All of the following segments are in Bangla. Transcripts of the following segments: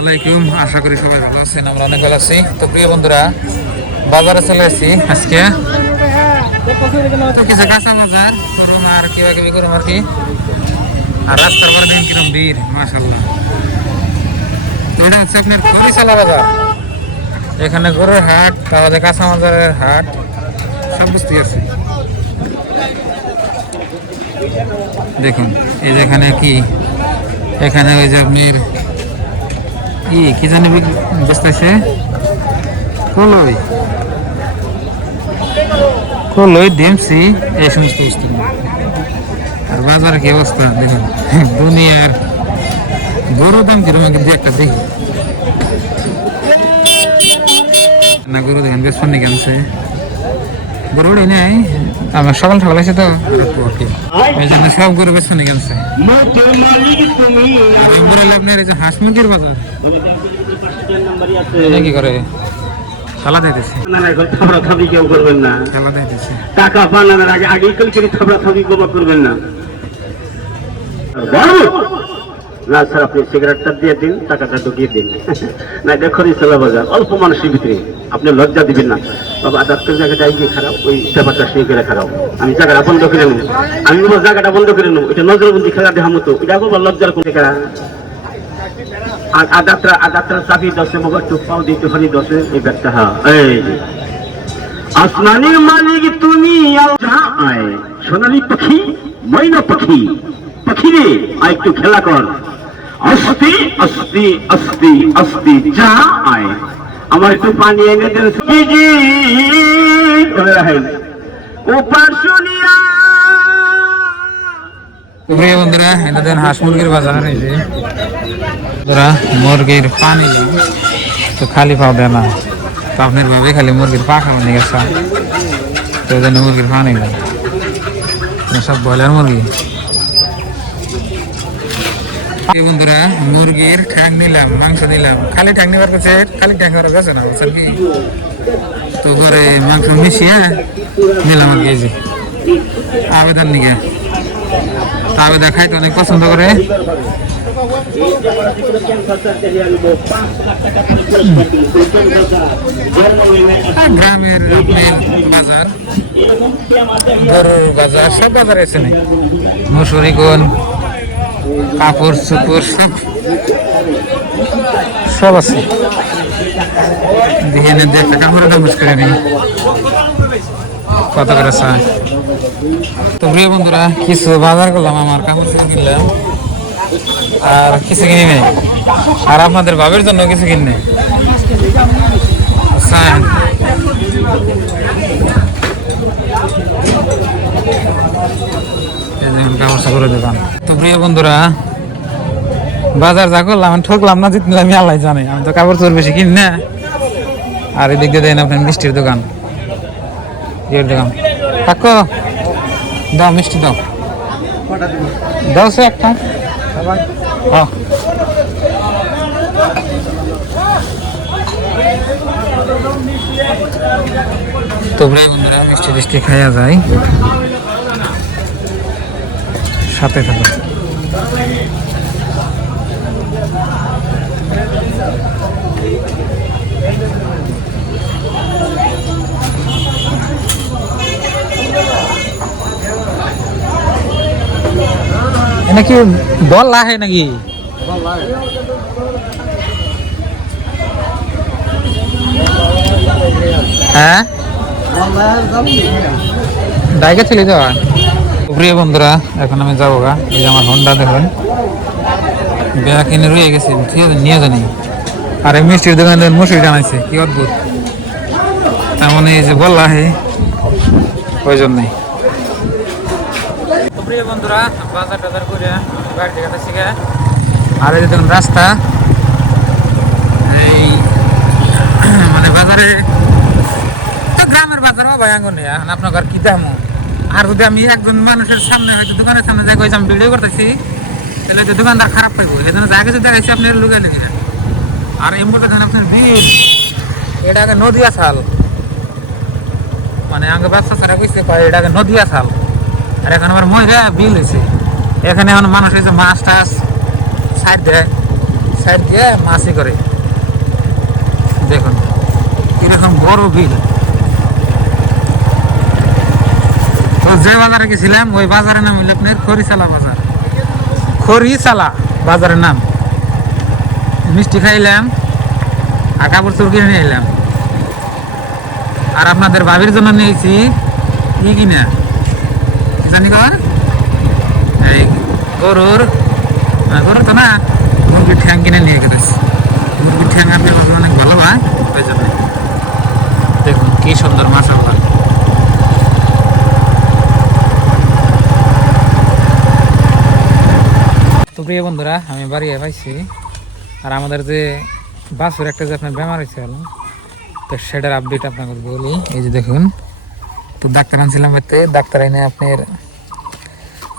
আলাইকুম, আশা করি সবাই ভালো আছেন। আমরা অনেক ভালো আছি। তো প্রিয় বন্ধুরা, বাজারে চলে আসছি আজকে। তো কিছু কাঁচা বাজার করুন আর কিবা কিবি করুন আর কি। আর রাস্তার পরে দেখেন কিরকম ভিড়, মাশাআল্লাহ। তো এটা হচ্ছে আপনার খরিচালা বাজার। এখানে গরুর হাট, তারপরে কাঁচা বাজারের হাট, সব বুঝতে আছে। দেখুন এই যে এখানে কি, এখানে ওই যে আপনার কি জানি বেচতেছে, কলই কলই ডেমসি, এই সমস্ত বস্তু। আর বাজারে কি অবস্থা দেখুন, দুনিয়ার গরুর দাম কিরকম দু একটা দেখি না। গরু দেখেন বেশ ফোন আনছে, গরু উড়ে নেই। আমার সকাল সকাল আছে তো ওই জন্য সব গরু বেশ ফোন আনছে। আর আপনার এই যে হাঁস মুরগির বাজার কি করে খেলা দিতেছে, কেউ করবেন না। খেলা দিতেছে টাকা বানানোর আগে আগে থাবড়া থাবি করবেন না। না স্যার, আপনি সিগারেটটা দিয়ে দিন, টাকাটা ঢুকিয়ে দিন। না দেখো রিসালা বাজার অল্প মানুষের ভিতরে আপনি লজ্জা দিবেন না। বাবা ডাক্তার জায়গাটা গিয়ে খারাপ, ওই ব্যাপারটা সেই করে খারাপ। আমি জায়গাটা বন্ধ করে নেব, আমি বলবো জায়গাটা বন্ধ করে নেবো। এটা নজরবন্দি খেলা দেখা মতো, এটা বলবো লজ্জার কোন খেলা। আর ডাক্তার চাবি দশে মোবাইল টুক পাও দিতে হরি দশে এই ব্যাগটা। হ্যাঁ, এই আসমানের মালিক তুমি, আয় সোনালী পাখি, ময়না পাখি, পাখি রে আয় একটু খেলা কর। আস্তে আস্তে আস্তে আস্তে যা আয়, আমার একটু পানি এনে দেন। বন্ধুরা, এটা দেন হাঁস মুরগির বাজার। এই যে মুরগির পানি তো খালি পাও দেয় না, তো আপনার ভাবে খালি মুরগির পাখা বানিয়ে গেছে, তো ওই জন্য মুরগির পানি দেয়। সব ব্রয়লার মুরগি। বন্ধুরা, মুরগির ঠ্যাং নিলাম, মাংস নিলাম। খালি ঠ্যাং নেবার কাছে, খালি ঠ্যাং করার কাছে না, বুঝছেন কি? তো ঘরে মাংস মিশিয়ে নিলাম আর কি। এই যে আবেদন নিকে, আবেদা খাইতে অনেক পছন্দ করে। গ্রামের বাজার, গরুর বাজার, সব বাজার এসে নেই। মসুরি কোন কাপড় চুপড় সব আছে। দেখে নেন, একটা কাপড়ের দাম করে নেই কত করে চায়। তো প্রিয় বন্ধুরা, কিছু বাজার করলাম, আমার কাপড় চুপড় কিনলাম, আর কিছু কিনি নেই। আর আপনাদের ভাবের জন্য কিছু কিনে কাপড় চাপড়ের দোকান। তো প্রিয় বন্ধুরা, বাজার যা করলাম ঠকলাম না, জিতলাম আল্লাহ জানে। আমি তো কাপড় চোপড় বেশি কিনি না। আর এদিক দিয়ে দেন আপনার মিষ্টির দোকান, ইয়ের দোকান। কাকু দাও মিষ্টি, দাও দাও সে একটা। তো প্রিয় বন্ধুরা, মিষ্টি টিষ্টি খাইয়া যায়, সাথে থাকো। নাকি বল লাহে নাকি হ্যাঁ ডাইকে চলে যাওয়া। প্রিয় বন্ধুরা, এখন আমি যাবো গা। এই যে আমার হন্ডা দেখুন, বেড়া কিনে রয়ে গেছে, ঠিক আছে নিয়ে জানি। আর এই মিষ্টির দোকানে মশুরি টানাইছে, কি অদ্ভুত। তার মানে এই যে বল লাহে, ওই জন্যই। প্রিয় বন্ধুরা, বাজার টাজার করে বাড়ি থেকে আসছি। আর এই দেখুন রাস্তা, এই মানে বাজারে গ্রামের বাজার অভয়াঙ্গনে। এখন আপনার কি দাম, আর যদি আমি একজন মানুষের সামনে হয়তো দোকানের সামনে যাই আমি ভিডিও করতেছি, তাহলে যে দোকানদার খারাপ পাইব। এই জন্য জায়গা যদি দেখাইছি আপনার লুকে লেগে না। আর এর মধ্যে দেখেন আপনার বিল, এটা আগে নদিয়া চাল, মানে আগে ব্যবসা ছাড়া বুঝতে পারে, এটা আগে নদিয়া চাল। আর এখন আমার মহিলা বিল হয়েছে। এখানে এখন মানুষ এই যে মাছ টাছ সাইড দেয়, সাইড দিয়ে মাছই করে। দেখুন এরকম বড় বিল। তো যে বাজারে গেছিলাম ওই বাজারের নাম হইল আপনার খরিচালা বাজার। খরিচালা বাজারের নাম। মিষ্টি খাইলাম আর কাপড় চোপড় কিনে নিয়ে এলাম। আর আপনাদের ভাবির জন্য নিয়েছি ই কিনা জানি কর এই গরুর গরুর তো না মুরগির ঠ্যাং কিনে নিয়ে গেছি। মুরগির ঠ্যাং আপনার অনেক ভালো হয় ওই জন্য। দেখুন কি সুন্দর মাশাআল্লাহ। তো প্রিয় বন্ধুরা আমি বাড়ি পাইছি। আর আমাদের যে বাসুর একটা যে আপনার বেমার হয়েছে হলো, তো সেটার আপডেট আপনাকে বলি। এই যে দেখুন, তো ডাক্তার আনছিলাম এতে, ডাক্তার এনে আপনার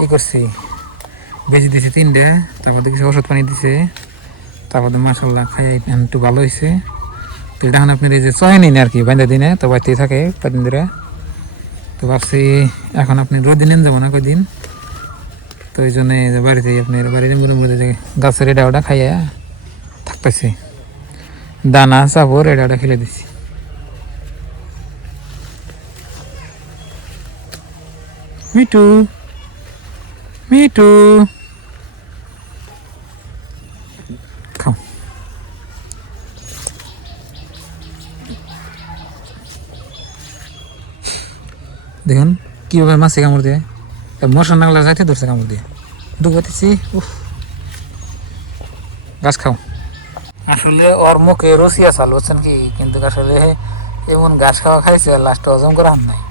ই করছি, বেশি দিছে 3টে, তারপর কিছু ওষুধ পানি দিছে, তারপর মাশাআল্লাহ খাই একটু ভালো হয়েছে। তো এটা এখন আপনার এই যে চয়নি আর কি বাইন্দা দিনে, তো বাড়িতেই থাকে কদিন ধরে। তো ভাবছি এখন আপনি রোদ দিন যাবো না কদিন, তো এই জন্যে বাড়িতেই আপনার বাড়িতে মুড়ে মুড়ে গাছের এটা ওটা খাইয়া থাকতেছে, দানা চাপড় এটা ওটা খেলে দিচ্ছি। মিটু মিটু খাও। দেখুন কীভাবে মাছে কামড় দিয়ে, মশা নাগলা যাইতে ধরছে কামড় দিয়ে ডুবাতেছি। গাছ খাও। আসলে ওর মুখে রসিয়া চাল বুঝছেন কি, কিন্তু আসলে এমন ঘাস খাওয়া খাইছে লাস্টে হজম করা হান নাই।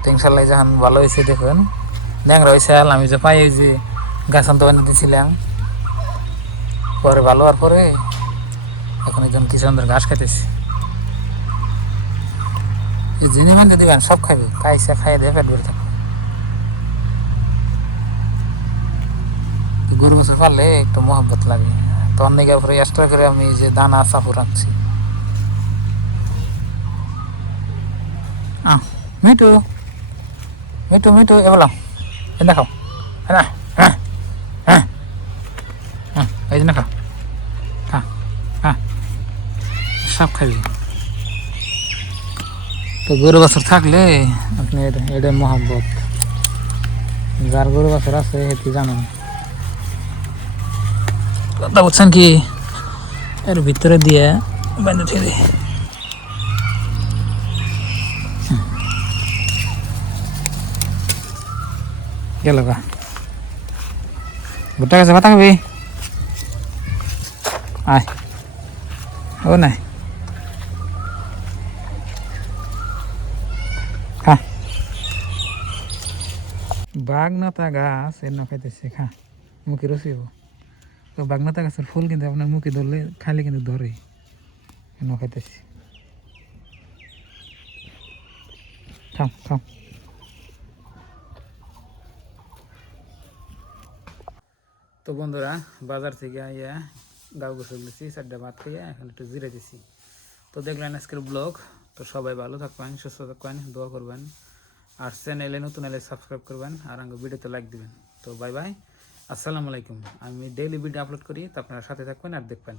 তো ইনশাল্লাহ যখন ভালো হয়েছে দেখুন, ন্যাংরা হয়েছে। আমি যে পাই যে গাছ আনতে বানিয়ে দিয়েছিলাম, পরে ভালো হওয়ার পরে এখন একজন কি সুন্দর ঘাস খাইতেছি। যিনি মানে দিবেন সব খাইবে, খাইছে খাইয়ে দিয়ে পেট ভরে থাকবে। গরু বছর পারলে একটু মহব্বত লাগে, তো অনেক পরে এক্সট্রা করে আমি যে দানা চাপড় রাখছি। মিটু মিটু মিটু এ বললাম দেখাও, হ্যাঁ হ্যাঁ হ্যাঁ হ্যাঁ এই জন্য খাও, হ্যাঁ হ্যাঁ সব খাইবি। তো গরু বাছুর থাকলে আপনি এটা মহব্বত, যার গরু বাছুর আছে সেটি জানেন কথা। বুঝছেন কি, এর ভিতরে দিয়ে বেঁধে থেকে গেল গা। ভুট্টা গাছে পাতা খাবি? আয় ও নাই খা। বাগনাতা গাছ এর না খাইতেছে, খা মুখে রসিব। তো বাগনাতা গাছের ফুল কিন্তু আপনার মুখে ধরলে খাইলে কিন্তু ধরে, এনে খাইতেছি। খাও খাও। তো বন্ধুরা বাজার থেকে আইয়া গাও গোসল দিচ্ছি, 4টা ভাত খাইয়া এখন একটু জিরে দিছি। তো দেখলেন আজকের ব্লগ। তো সবাই ভালো থাকবেন, সুস্থ থাকবেন, দোয়া করবেন, আর চ্যানেলে নতুন এলে সাবস্ক্রাইব করবেন, আর আমাকে ভিডিওতে লাইক দিবেন। তো বাই বাই, আসসালামু আলাইকুম। আমি ডেইলি ভিডিও আপলোড করি, তো আপনারা সাথে থাকবেন আর দেখবেন।